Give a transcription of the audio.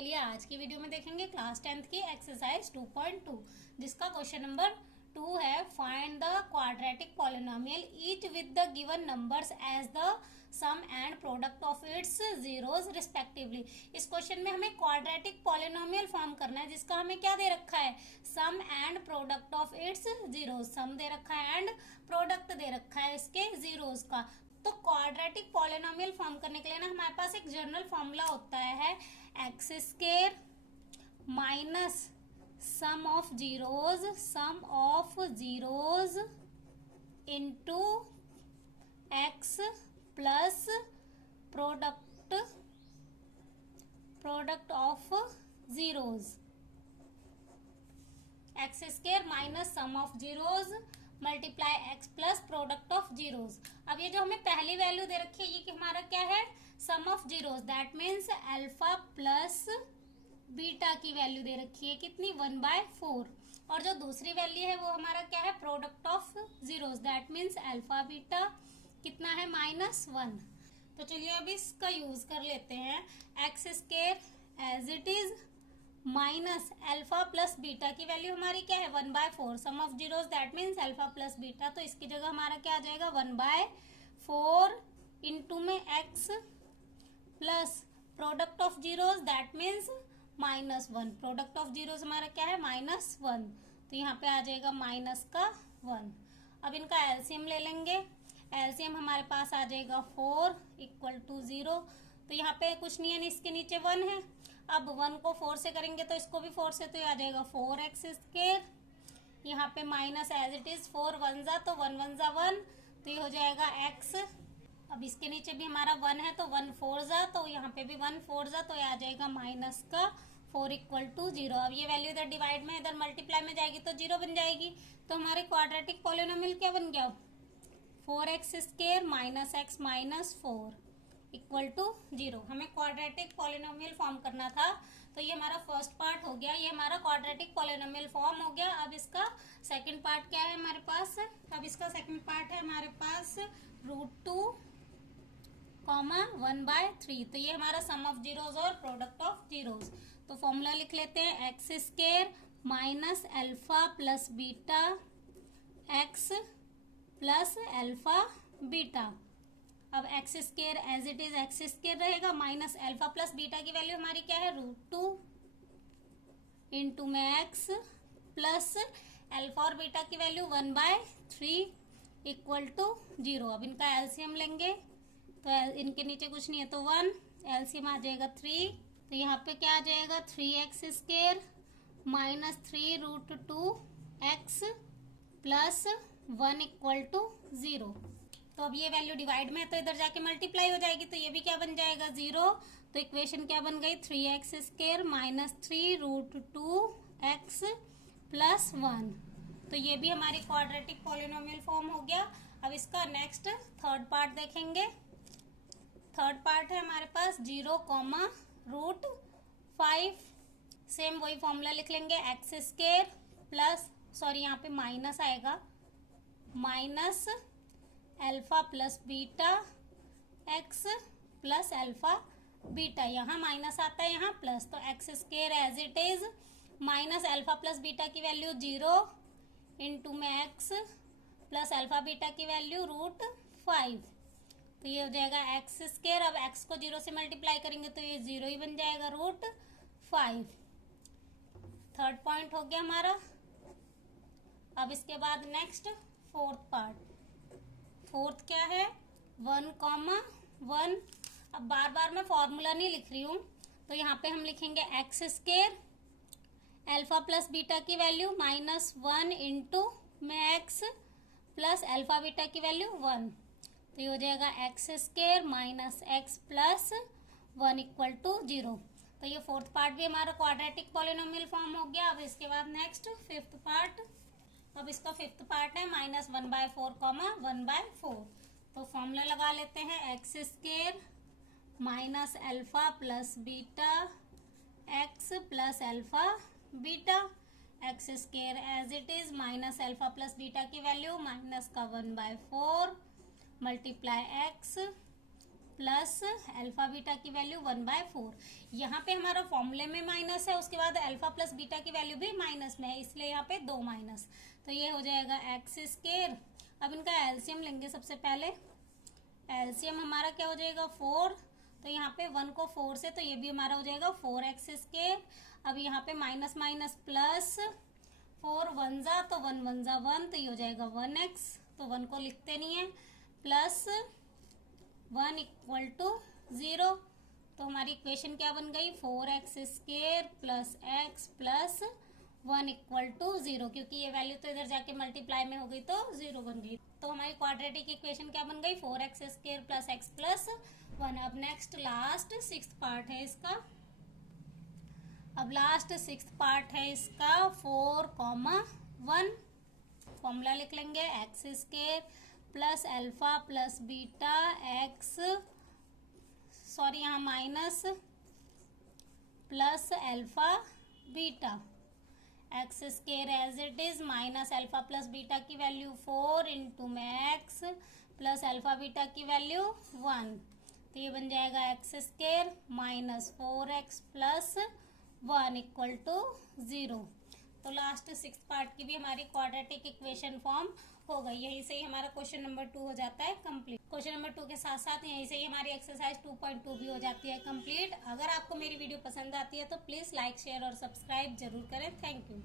चलिए आज की वीडियो में देखेंगे क्लास 10th की एक्सरसाइज 2.2 जिसका क्वेश्चन नंबर 2 है find the quadratic polynomial each with the given numbers as the sum and product of its zeroes respectively. इस क्वेश्चन में हमें क्वाड्रेटिक पॉलिनोमियल फॉर्म करना है जिसका हमें क्या दे रखा है, sum and product of its zeros. Sum दे रखा है एंड प्रोडक्ट दे रखा है इसके जीरोस का। तो क्वाड्रेटिक पॉलिनोमियल फॉर्म करने के लिए ना हमारे पास एक जनरल फॉर्मूला होता है x square minus sum of zeros into x plus product of zeros. X square minus sum of zeros multiply x plus product of zeros. अब ये जो हमें पहली वैल्यू दे रखी है ये कि हमारा क्या है, sum of zeros, that means alpha plus beta की वैल्यू दे रखी है कितनी, 1/4। और जो दूसरी वैल्यू है वो हमारा क्या है, product of zeros, that means alpha beta कितना है, -1। तो चलिए अब इसका यूज कर लेते हैं। X square as it is minus alpha plus beta की वैल्यू हमारी क्या है, 1/4। Sum of zeros that means alpha plus beta, तो इसकी जगह हमारा क्या आ जाएगा, 1/4 इंटू में x plus product of zeros that means -1। Product of zeros हमारा क्या है, -1, तो यहाँ पे आ जाएगा माइनस का 1। अब इनका एलसीएम ले लेंगे। एलसीएम हमारे पास आ जाएगा 4 = 0। तो यहाँ पे कुछ नहीं है, इसके नीचे 1 है। अब 1 को 4 से करेंगे तो इसको भी 4 से, तो आ जाएगा 4x²। यहाँ पे माइनस एज इट इज 4 1 जा तो 1 1 जा 1, तो ये हो जाएगा x। अब इसके नीचे भी हमारा 1 है तो 1 4 जा, तो यहाँ पे भी 1 4 जा, तो ये आ जाएगा माइनस का 4 = 0। अब ये वैल्यू इधर डिवाइड में इधर मल्टीप्लाई में जाएगी तो 0 बन जाएगी। तो हमारे क्वाड्रेटिक पॉलिनोमियल क्या बन गया, 4x² माइनस x माइनस 4 = 0। हमें क्वाड्रेटिक पॉलिनोमियल फॉर्म करना था, तो ये हमारा फर्स्ट पार्ट हो गया, ये हमारा क्वाड्रेटिक पॉलिनोमियल फॉर्म हो गया। अब इसका सेकंड पार्ट क्या है हमारे पास, अब इसका सेकंड पार्ट है हमारे पास √2, 1/3। तो ये हमारा सम ऑफ जीरोज और प्रोडक्ट ऑफ जीरोज। तो फॉर्मूला लिख लेते हैं, x² minus alpha plus beta x plus alpha beta. अब x² as it is x² रहेगा, माइनस अल्फा प्लस बीटा की वैल्यू हमारी क्या है, √2 इंटू में x प्लस अल्फा और बीटा की वैल्यू 1/3 = 0। अब इनका एलसीएम लेंगे तो इनके नीचे कुछ नहीं है तो 1, एलसीएम आ जाएगा 3। तो यहाँ पे क्या आ जाएगा, 3x² माइनस 3 √2x प्लस 1 = 0। तो अब ये वैल्यू डिवाइड में है तो इधर जाके मल्टीप्लाई हो जाएगी, तो ये भी क्या बन जाएगा, 0। तो इक्वेशन क्या बन गई, 3x² माइनस 3 √2x प्लस 1। तो ये भी हमारी क्वाड्रेटिक पॉलिनोमियल फॉर्म हो गया। अब इसका नेक्स्ट थर्ड पार्ट देखेंगे। थर्ड पार्ट है हमारे पास 0, √5। सेम वही फॉर्मूला लिख लेंगे, x² प्लस, सॉरी यहाँ पे माइनस आएगा, minus alpha plus beta x plus alpha beta, यहाँ माइनस आता है यहाँ प्लस, तो x² as it is minus alpha plus beta की वैल्यू 0 इंटू में x प्लस अल्फा बीटा की वैल्यू √5। तो ये हो जाएगा x²। अब x को 0 से मल्टीप्लाई करेंगे तो ये 0 ही बन जाएगा, √5। थर्ड पॉइंट हो गया हमारा। अब इसके बाद नेक्स्ट फोर्थ पार्ट। फोर्थ क्या है, 1, अब बार बार मैं फॉर्मूला नहीं लिख रही हूँ, तो यहाँ पे हम लिखेंगे x² अल्फा प्लस बीटा की वैल्यू -1 इंटू में x प्लस अल्फा बीटा की वैल्यू 1। तो ये हो जाएगा x² माइनस x प्लस 1 = 0। तो ये फोर्थ पार्ट भी हमारा क्वाड्रेटिक पॉलिनोमियल फॉर्म हो गया। अब इसके बाद नेक्स्ट फिफ्थ पार्ट। अब इसका फिफ्थ पार्ट है -1/4, 1/4। तो फॉर्मूला लगा लेते हैं, x² minus alpha plus beta x plus alpha beta, x² as it is minus alpha plus beta की वैल्यू माइनस का 1/4 multiply x plus alpha beta की वैल्यू 1/4। यहाँ पे हमारा फॉर्मूले में माइनस है, उसके बाद अल्फा प्लस बीटा की वैल्यू भी माइनस में है, इसलिए यहाँ पे 2 माइनस, तो ये हो जाएगा एक्स स्क्वायर। अब इनका एलसीएम लेंगे सबसे पहले। एलसीएम हमारा क्या हो जाएगा 4, तो यहाँ पे 1 को 4 से, तो ये भी हमारा हो जाएगा 4x स्क्वायर। अब यहाँ पे माइनस माइनस प्लस, 4 1 जा तो 1 1 जा 1, तो ये हो जाएगा 1x, तो 1 को लिखते नहीं है, प्लस 1 इक्वल टू 0। तो हमारी इक्वेशन क्या बन गई 4x square plus x plus 1 equal to 0, क्योंकि ये वैल्यू तो इधर जाके मल्टीप्लाई में हो गई तो 0 बन गई। तो हमारी क्वाड्रेटिक इक्वेशन क्या बन गई 4x square plus x plus 1। अब नेक्स्ट लास्ट 6th पार्ट है इसका। अब लास्ट 6th पार्ट है इसका 4,1। फॉर्मूला लिख लेंगे x square plus alpha plus beta x, sorry यहाँ minus, plus alpha beta x square as it is, minus alpha plus beta की value 4 into max plus alpha beta की value 1, तो ये बन जाएगा x square minus 4x plus 1 equal to 0। तो last 6th part की भी हमारी क्वाड्रेटिक इक्वेशन फॉर्म हो गई। यहीं से ही हमारा क्वेश्चन नंबर 2 हो जाता है कंप्लीट। क्वेश्चन नंबर 2 के साथ साथ यहीं से ही हमारी एक्सरसाइज 2.2 भी हो जाती है कंप्लीट। अगर आपको मेरी वीडियो पसंद आती है तो प्लीज़ लाइक शेयर और सब्सक्राइब जरूर करें। Thank you.